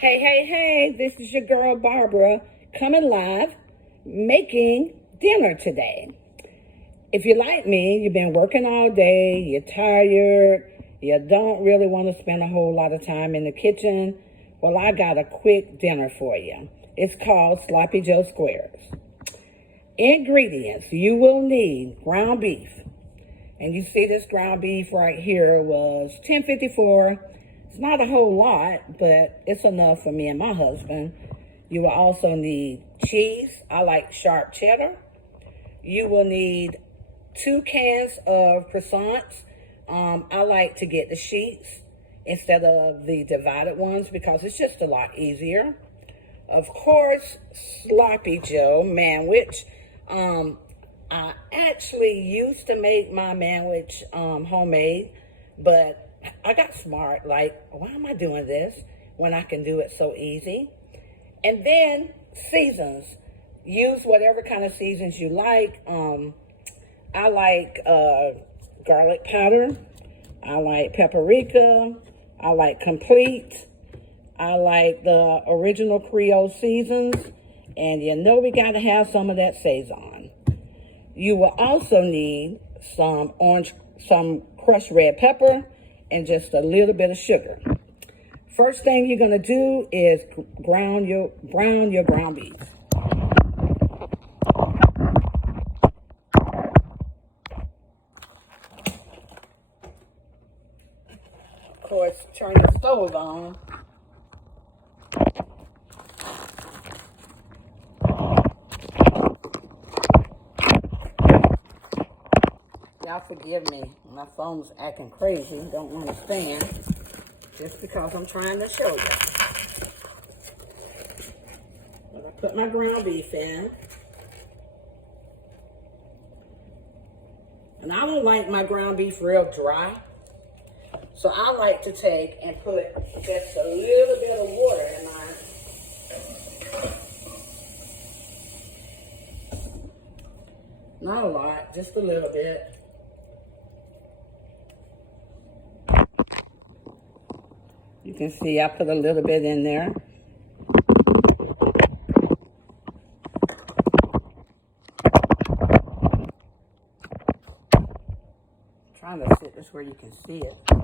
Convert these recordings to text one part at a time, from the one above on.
Hey, this is your girl Barbara coming live, making dinner today. If you're like me, you've been working all day, you're tired, you don't really want to spend a whole lot of time in the kitchen. Well, I got a quick dinner for you. It's called Sloppy Joe Squares. Ingredients: you will need ground beef. And you see this ground beef right here was $10.54. It's not a whole lot, but it's enough for me and my husband. You will also need cheese. I like sharp cheddar. You will need 2 cans of croissants. I like to get the sheets instead of the divided ones because it's just a lot easier. Of course, Sloppy Joe manwich. I actually used to make my manwich homemade, but I got smart. Like, why am I doing this when I can do it so easy? And then seasons. Use whatever kind of seasons you like. I like garlic powder. I like paprika. I like complete. I like the original Creole seasons. And you know we got to have some of that Saison. You will also need some crushed red pepper and just a little bit of sugar. First thing you're going to do is brown your ground beef. Of course, turn the stove on. Y'all forgive me, my phone's acting crazy, don't understand, just because I'm trying to show you. But I put my ground beef in. And I don't like my ground beef real dry. So I like to take and put just a little bit of water in mine. Not a lot, just a little bit. You can see I put a little bit in there. I'm trying to sit this where you can see it. I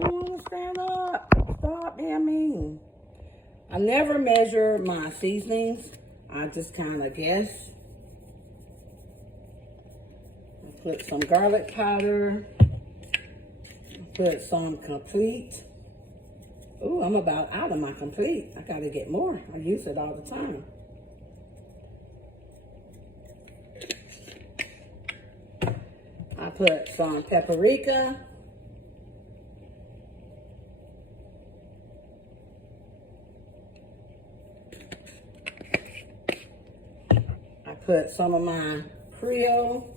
don't want to stand up. Stop being mean. I never measure my seasonings. I just kind of guess. I put some garlic powder. Put some complete. Ooh, I'm about out of my complete. I gotta get more. I use it all the time. I put some paprika. I put some of my Creole.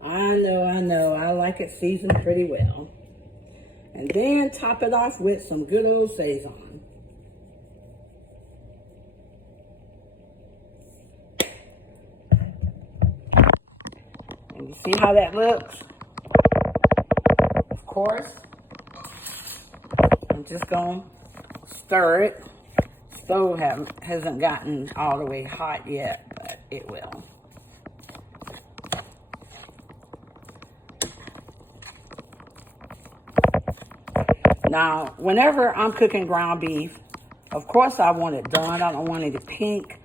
I know, I like it seasoned pretty well. And then top it off with some good old Saison. And you see how that looks? Of course, I'm just gonna stir it. Stove hasn't gotten all the way hot yet, but it will. Now, whenever I'm cooking ground beef, of course I want it done. I don't want it pink,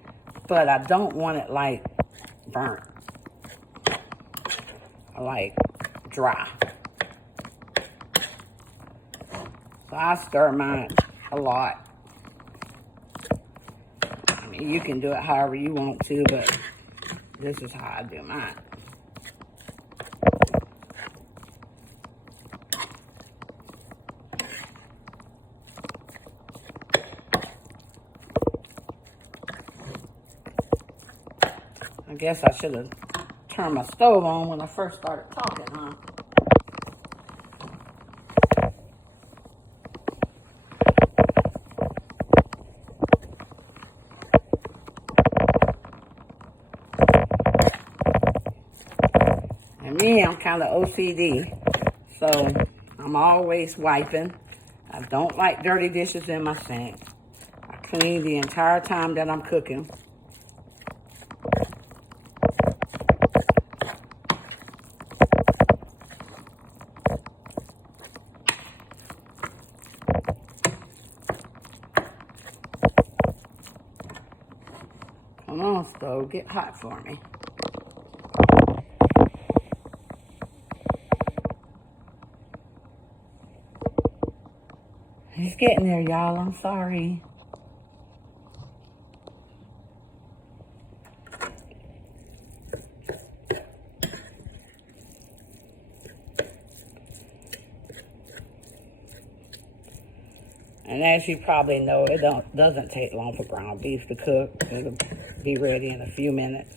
but I don't want it like burnt. I like dry. So I stir mine a lot. I mean, you can do it however you want to, but this is how I do mine. I guess I should have turned my stove on when I first started talking, huh? And me, I'm kind of OCD. So I'm always wiping. I don't like dirty dishes in my sink. I clean the entire time that I'm cooking. Come on, stove, get hot for me. It's getting there, y'all. I'm sorry. And as you probably know, it doesn't take long for ground beef to cook. It'll be ready in a few minutes.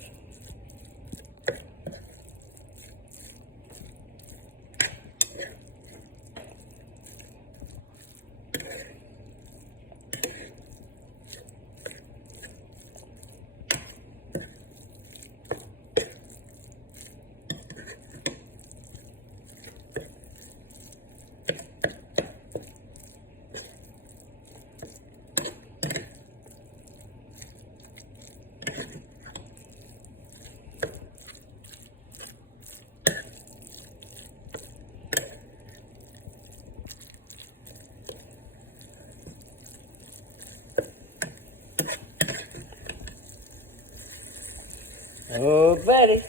Oh, buddy.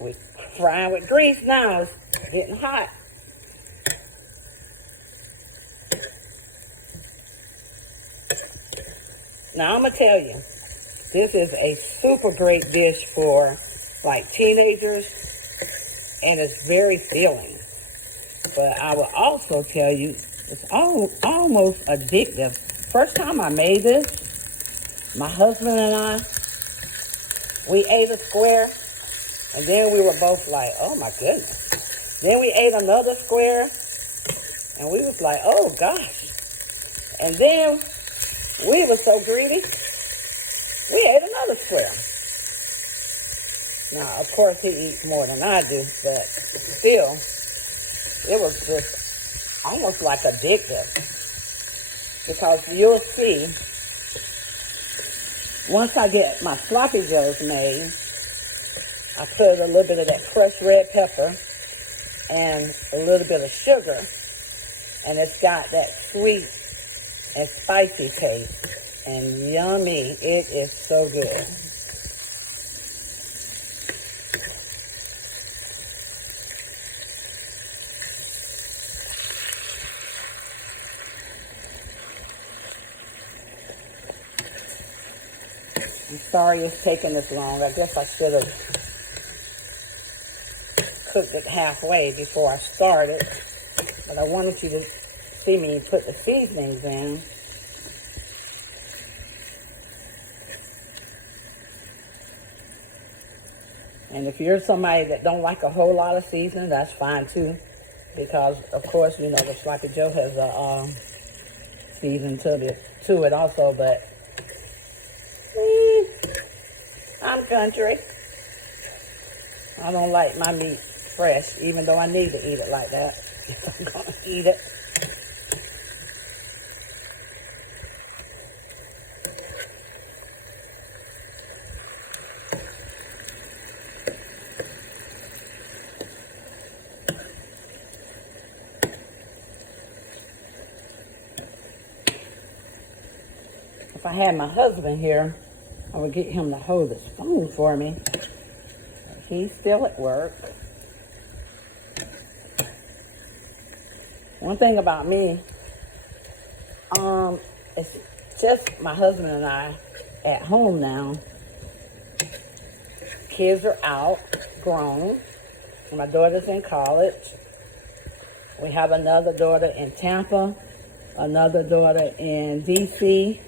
We're frying with grease now. It's getting hot. Now, I'm going to tell you, this is a super great dish for, like, teenagers, and it's very filling. But I will also tell you, it's almost addictive. First time I made this, my husband and I, we ate a square, and then we were both like, oh my goodness. Then we ate another square, and we was like, oh gosh. And then we were so greedy, we ate another square. Now, of course, he eats more than I do, but still, it was just almost like addictive. Because you'll see, once I get my sloppy joes made, I put a little bit of that crushed red pepper and a little bit of sugar, and it's got that sweet and spicy taste, and yummy. It is so good. I'm sorry it's taking this long. I guess I should have cooked it halfway before I started, but I wanted you to see me put the seasonings in. And if you're somebody that don't like a whole lot of seasoning, that's fine too, because of course, you know, the sloppy joe has a season to it also, but I'm country. I don't like my meat fresh, even though I need to eat it like that if I'm gonna eat it. If I had my husband here, I would get him to hold the spoon for me. He's still at work. One thing about me, it's just my husband and I at home now. Kids are out, grown. My daughter's in college. We have another daughter in Tampa, another daughter in DC,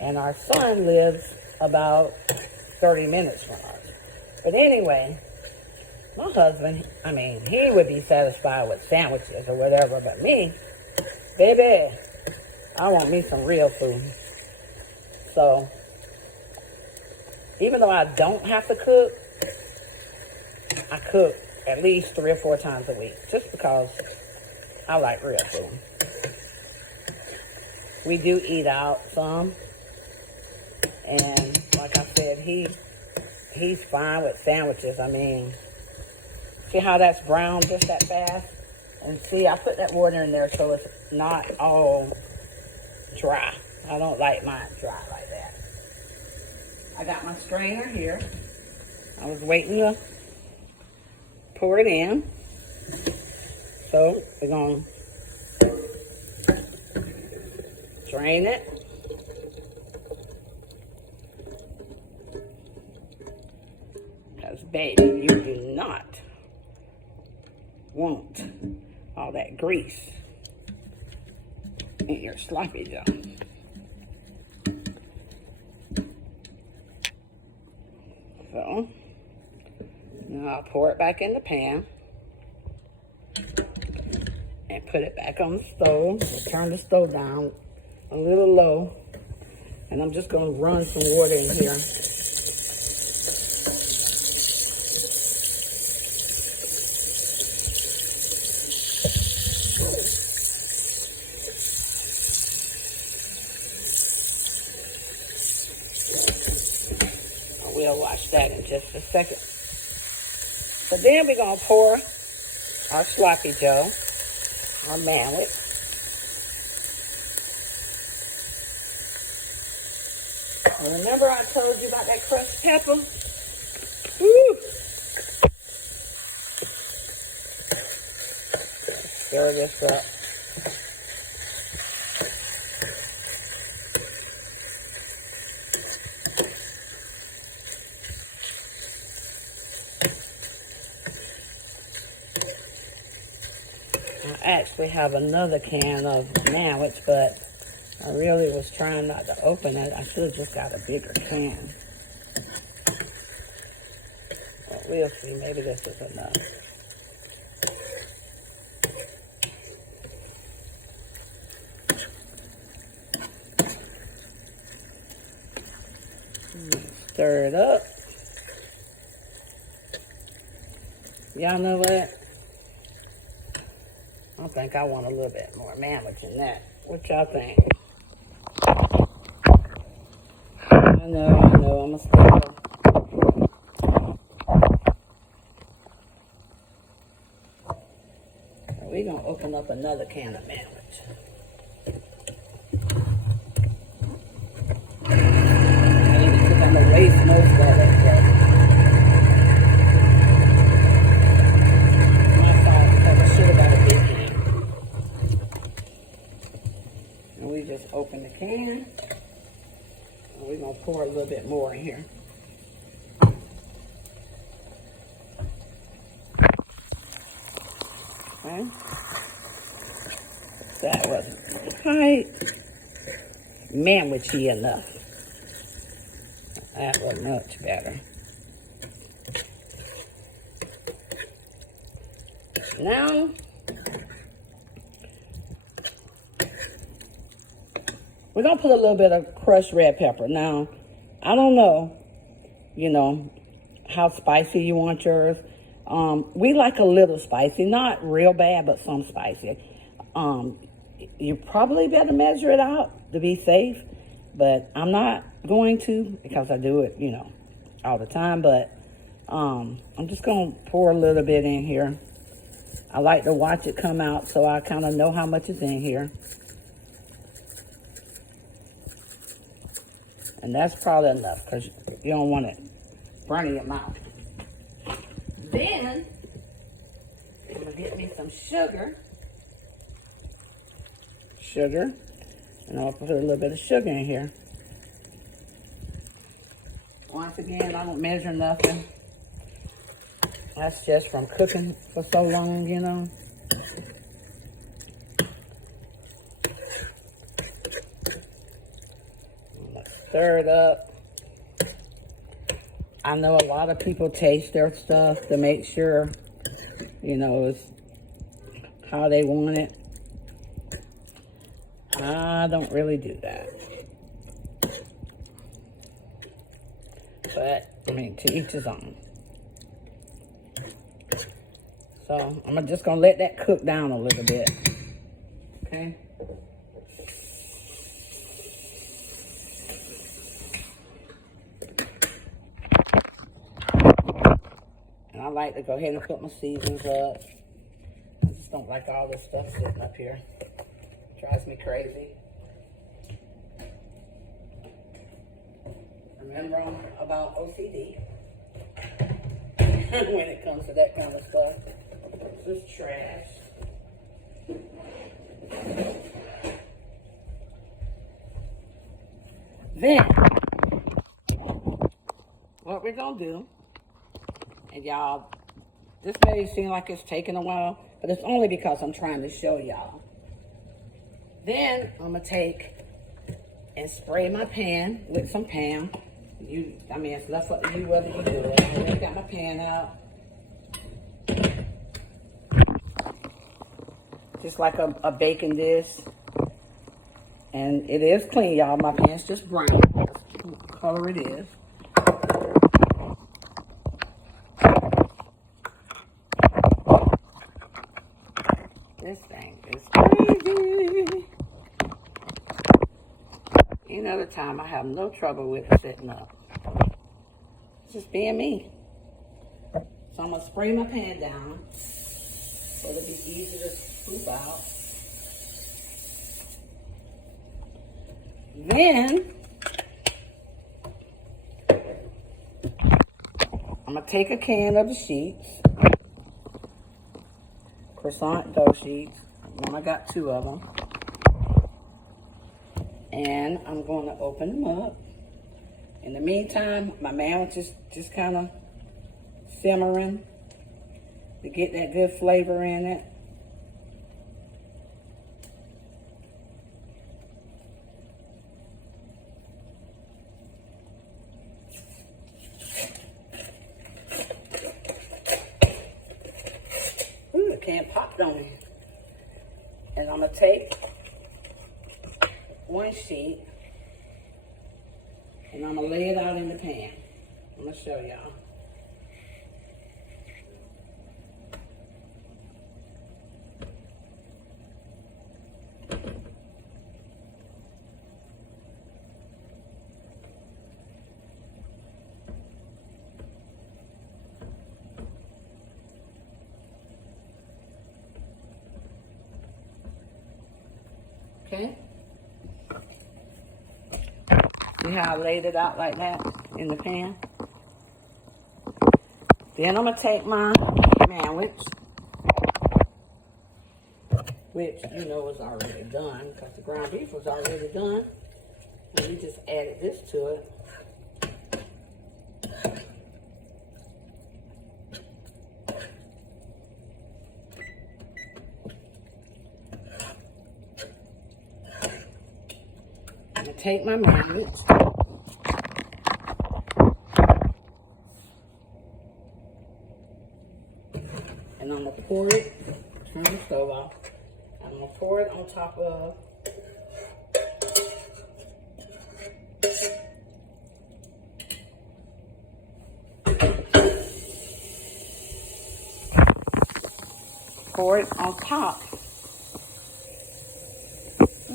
and our son lives about 30 minutes from us. But anyway, my husband, I mean, he would be satisfied with sandwiches or whatever, but me, baby, I want me some real food. So, even though I don't have to cook, I cook at least 3 or 4 times a week, just because I like real food. We do eat out some, and like I said, he's fine with sandwiches. I mean, see how that's brown just that fast? And see, I put that water in there so it's not all dry. I don't like mine dry like that. I got my strainer here. I was waiting to pour it in. So we're going to drain it. Because, baby, you do not want all that grease in your sloppy joe. So, now I'll pour it back in the pan and put it back on the stove. Turn the stove down a little low, and I'm just going to run some water in here. We'll watch that in just a second. But then we're going to pour our sloppy joe, our manlet. Remember I told you about that crushed pepper? Woo! Stir this up. I actually have another can of manwich, but I really was trying not to open it. I should have just got a bigger can. But we'll see. Maybe this is enough. Stir it up. Y'all know what? I think I want a little bit more manwich in that. What y'all think? I know, I'm a stickler. We're going to open up another can of manwich. Because I'm going to waste most of it. My fault, because I should have got a big can. And we just open the can. And we're going to pour a little bit more in here. Okay. That wasn't quite manwichy enough. That was much better. Now, we're going to put a little bit of crushed red pepper. Now, I don't know, how spicy you want yours. We like a little spicy, not real bad, but some spicy. You probably better measure it out to be safe, but I'm not going to because I do it, all the time. But I'm just going to pour a little bit in here. I like to watch it come out so I kind of know how much is in here. And that's probably enough because you don't want it burning your mouth. Then, I'm going to get me some sugar. And I'll put a little bit of sugar in here. Once again, I don't measure nothing. That's just from cooking for so long, Let's stir it up. I know a lot of people taste their stuff to make sure, it's how they want it. I don't really do that. But, to each his own. So I'm just gonna let that cook down a little bit. Okay. And I like to go ahead and put my seasons up. I just don't like all this stuff sitting up here. It drives me crazy. Remember about OCD when it comes to that kind of stuff. This is trash. Then, what we're gonna do, and y'all, this may seem like it's taking a while, but it's only because I'm trying to show y'all. Then I'm gonna take and spray my pan with some Pam. I mean, it's left up to you whether you do it. I got my pan out. Just like a baking dish. And it is clean, y'all. My pan's just brown. That's what color it is. This thing is crazy. Any other time, I have no trouble with it setting up. It's just being me. So I'm going to spray my pan down so it'll be easy to scoop out. Then, I'm going to take a can of the sheets. Croissant dough sheets. I got 2 of them. And I'm going to open them up. In the meantime, my marrow just kind of simmering to get that good flavor in it. Ooh, the can popped on me. And I'm going to take 1 sheet and I'm going to lay it out in the pan. I'm going to show y'all. Okay? See how I laid it out like that in the pan? Then I'm going to take my sandwich, which you know was already done because the ground beef was already done. And we just added this to it. I'm going to take my sandwich. And I'm going to pour it, turn the stove off. I'm going to pour it on top of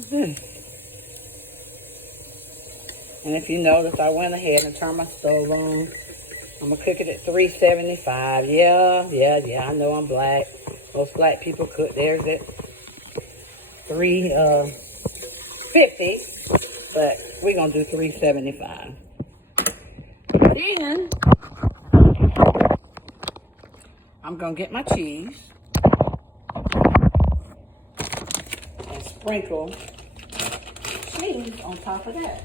of this. And if you notice, I went ahead and turned my stove on. I'm going to cook it at 375. Yeah, I know I'm black. Most black people cook theirs at 350. But we're going to do 375. Then, I'm going to get my cheese and sprinkle cheese on top of that.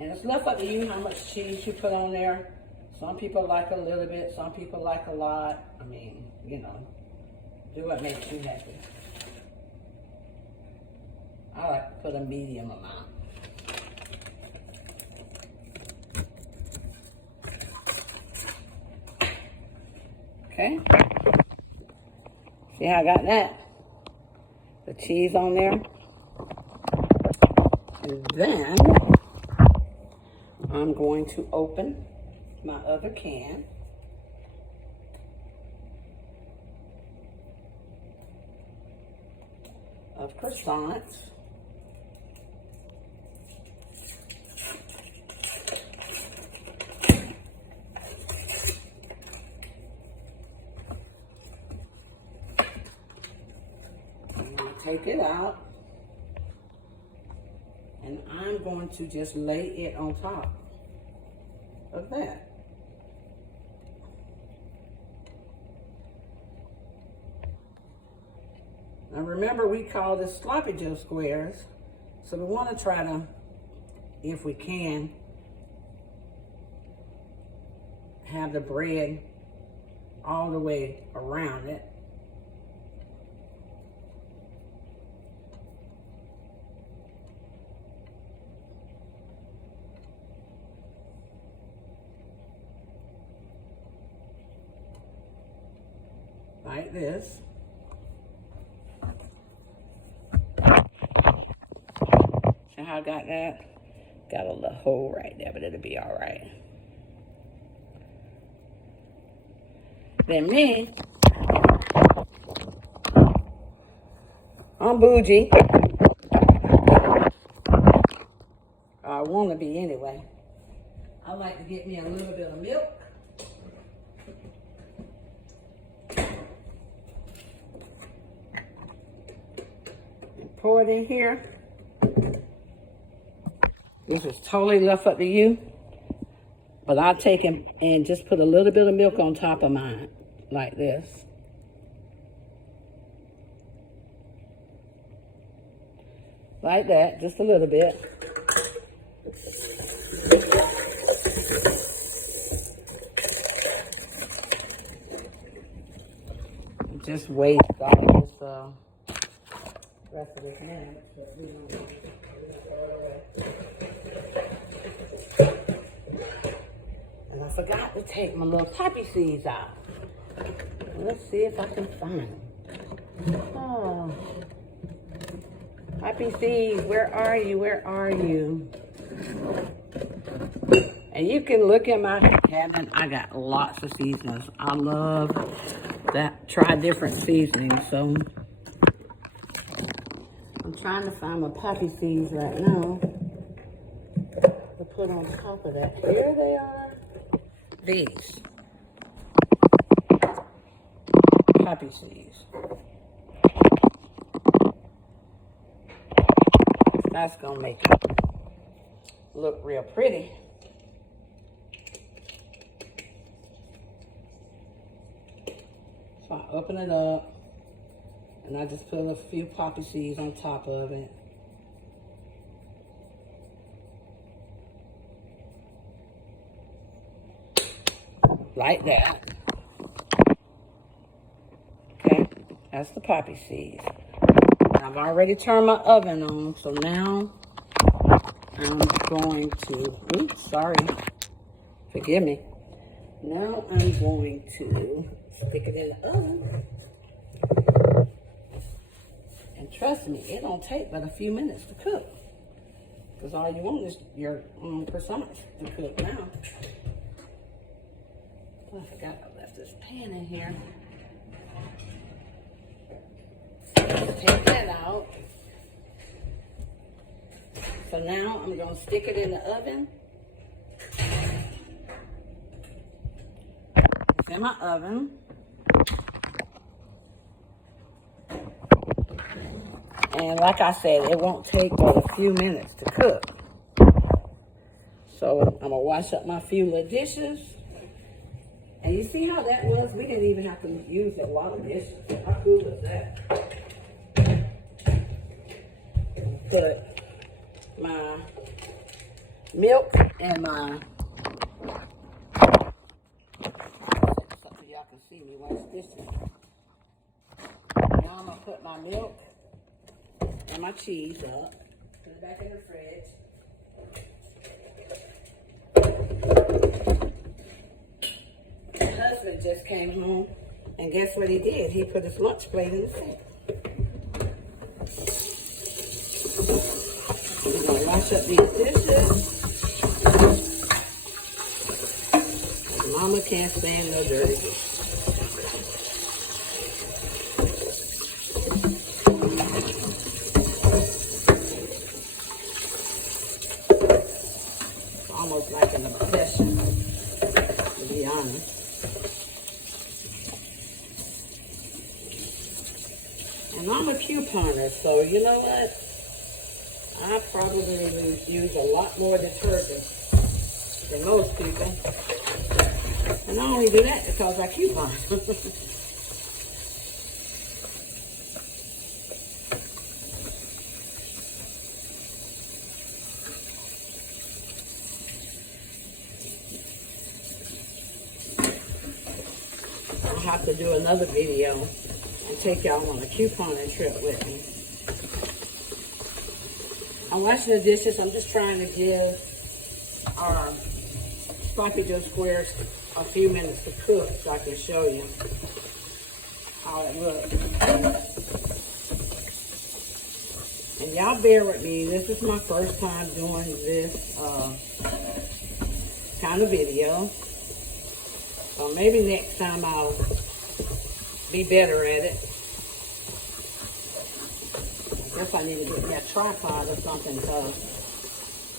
And it's left up to you how much cheese you put on there. Some people like a little bit, some people like a lot. I mean, you know, do what makes you happy. I like to put a medium amount. Okay. See how I got that? The cheese on there. And then I'm going to open my other can. Of croissants. I'm going to take it out, and I'm going to just lay it on top of that. Now remember, we call this sloppy Joe squares, so we want to try to, if we can, have the bread all the way around it. Like this. See how I got that? Got a little hole right there, but it'll be all right. Then me, I'm bougie. I want to be anyway. I like to get me a little bit of milk. Pour it in here. This is totally left up to you, but I'll take and just put a little bit of milk on top of mine, like this. Like that, just a little bit. Just wait all this rest of this minute, but we don't throw it away. And I forgot to take my little poppy seeds out. Let's see if I can find them. Oh, poppy seeds, where are you? Where are you? And you can look in my cabinet. I got lots of seasonings. I love that. Try different seasonings. So I'm trying to find my poppy seeds right now to put on top of that. Here they are. These poppy seeds. That's gonna make it look real pretty. So I open it up, and I just put a few poppy seeds on top of it. Like that. Okay, that's the poppy seeds. And I've already turned my oven on, so now I'm going to, oops, sorry, forgive me. Now I'm going to stick it in the oven. And trust me, it don't take but a few minutes to cook. Because all you want is your croissants to cook now. Oh, I forgot I left this pan in here. Take that out. So now I'm going to stick it in the oven. It's in my oven. And like I said, it won't take but a few minutes to cook. So I'm going to wash up my few little dishes. And you see how that was? We didn't even have to use a lot of dishes. How cool is that? Put my milk and my, so y'all can see me wash dishes. Now I'm going to put my milk and my cheese up. Put it back in the fridge. My husband just came home, and guess what he did? He put his lunch plate in the sink. We're gonna wash up these dishes. mama can't stand no dirty dishes. It's almost like an obsession, to be honest. And I'm a couponer, so you know what? I probably use a lot more detergent than most people. And I only do that because I coupon. I'll have to do another video and take y'all on a couponing trip with me. I'm washing the dishes. I'm just trying to give our sloppy Joe squares a few minutes to cook so I can show you how it looks. And y'all bear with me. This is my first time doing this kind of video. So maybe next time I'll be better at it. I guess I need to get me a tripod or something because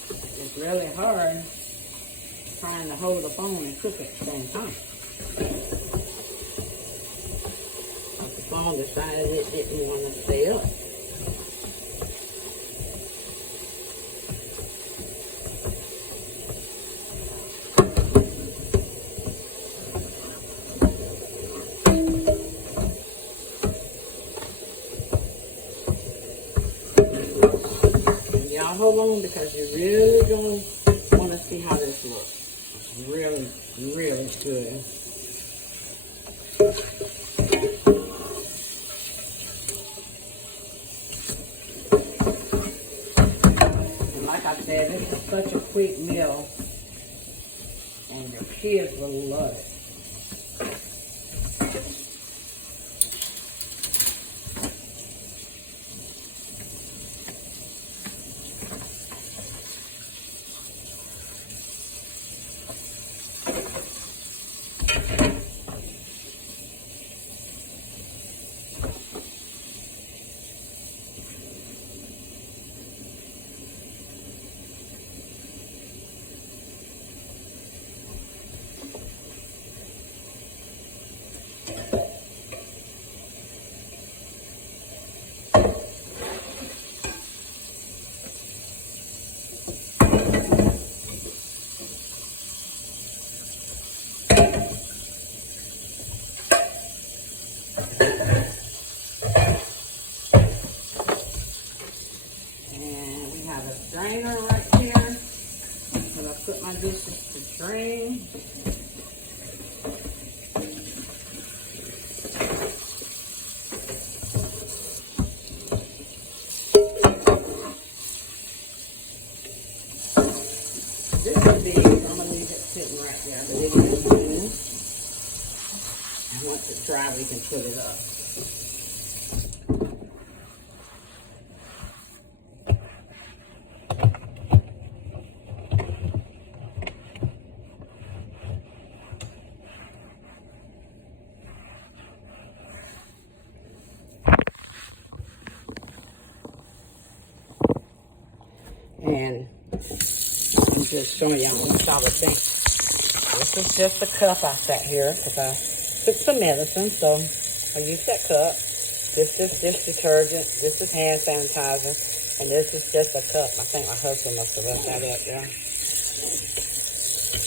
it's really hard trying to hold the phone and cook at the same time. But the phone decided it didn't want to stay up. Hold on, because you're really going to want to see how this looks. It's really, really good. And like I said, this is such a quick meal, and your kids will love it. Strainer right here. I'm going to put my dishes to drain. This is big, so I'm going to leave it sitting right there. But it is good. And once it's dry, we can put it up. And I'm just showing y'all one solid thing. This is just a cup I sat here because I took some medicine, so I used that cup. This is dish detergent. This is hand sanitizer. And this is just a cup. I think my husband must have left that up there.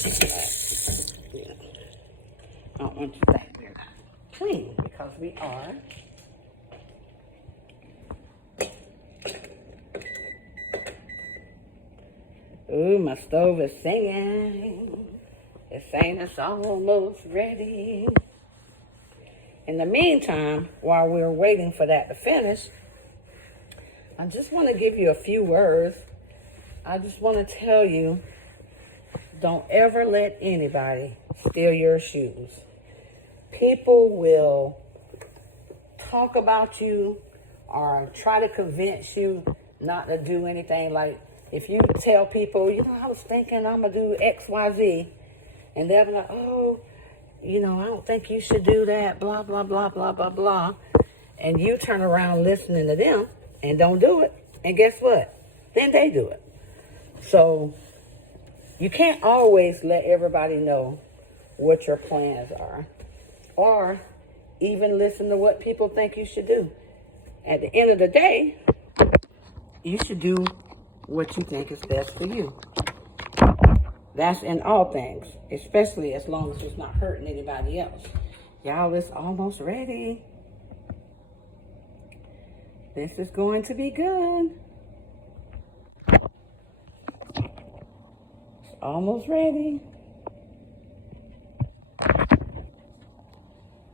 But, yeah. I don't want you to think we're clean because we are. Ooh, my stove is singing. It's saying it's almost ready. In the meantime, while we're waiting for that to finish, I just want to give you a few words. I just want to tell you, don't ever let anybody steal your shoes. People will talk about you or try to convince you not to do anything. Like, if you tell people, you know, I was thinking I'm going to do X, Y, Z, and they'll be like, oh, I don't think you should do that, blah, blah, blah, blah, blah, blah. And you turn around listening to them and don't do it. And guess what? Then they do it. So you can't always let everybody know what your plans are, or even listen to what people think you should do. At the end of the day, you should do what you think is best for you. That's in all things, especially as long as it's not hurting anybody else. Y'all, it's almost ready. This is going to be good. It's almost ready.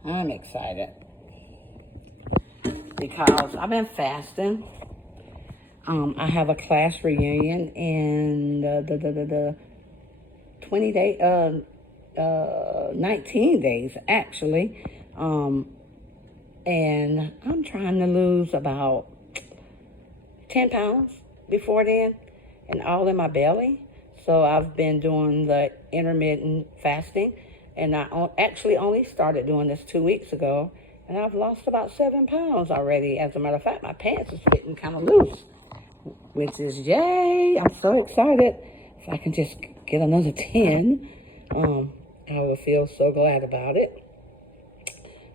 I'm excited because I've been fasting. I have a class reunion in the 19 days actually. And I'm trying to lose about 10 pounds before then, and all in my belly. So I've been doing the intermittent fasting, and I actually only started doing this 2 weeks ago, and I've lost about 7 pounds already. As a matter of fact, my pants is fitting kind of loose, which is yay. I'm so excited. If I can just get another 10, I will feel so glad about it.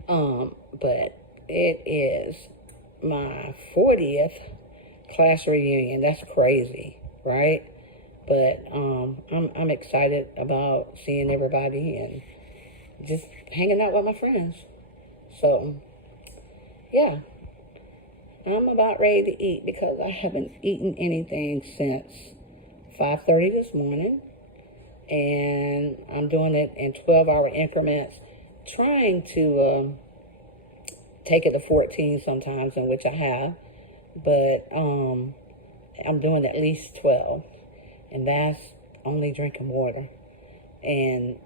But it is my 40th class reunion. That's crazy, right? But I'm excited about seeing everybody and just hanging out with my friends. So, yeah. I'm about ready to eat because I haven't eaten anything since 5:30 this morning. And I'm doing it in 12-hour increments, trying to take it to 14 sometimes, in which I have. But I'm doing at least 12. And that's only drinking water. And,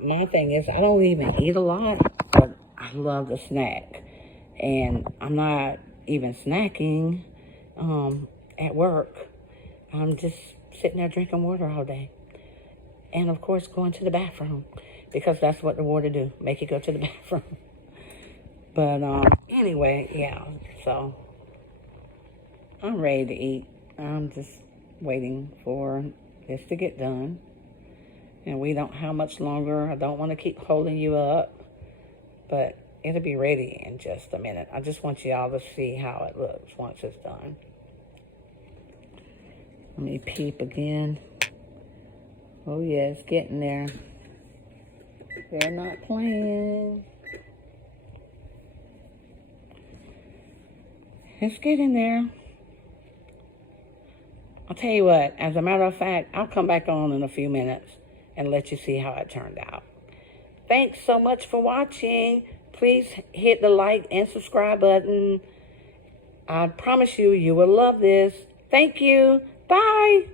my thing is, I don't even eat a lot, but I love to snack. And I'm not even snacking at work. I'm just sitting there drinking water all day. And, of course, going to the bathroom, because that's what the water do, make you go to the bathroom. But anyway, yeah, so I'm ready to eat. I'm just waiting for this to get done. And we don't have much longer. I don't want to keep holding you up, but it'll be ready in just a minute. I just want y'all to see how it looks once it's done. Let me peep again. Oh yeah, it's getting there. They're not playing. It's getting there. I'll tell you what, as a matter of fact, I'll come back on in a few minutes and let you see how it turned out. Thanks so much for watching. Please hit the like and subscribe button. I promise you, you will love this. Thank you. Bye.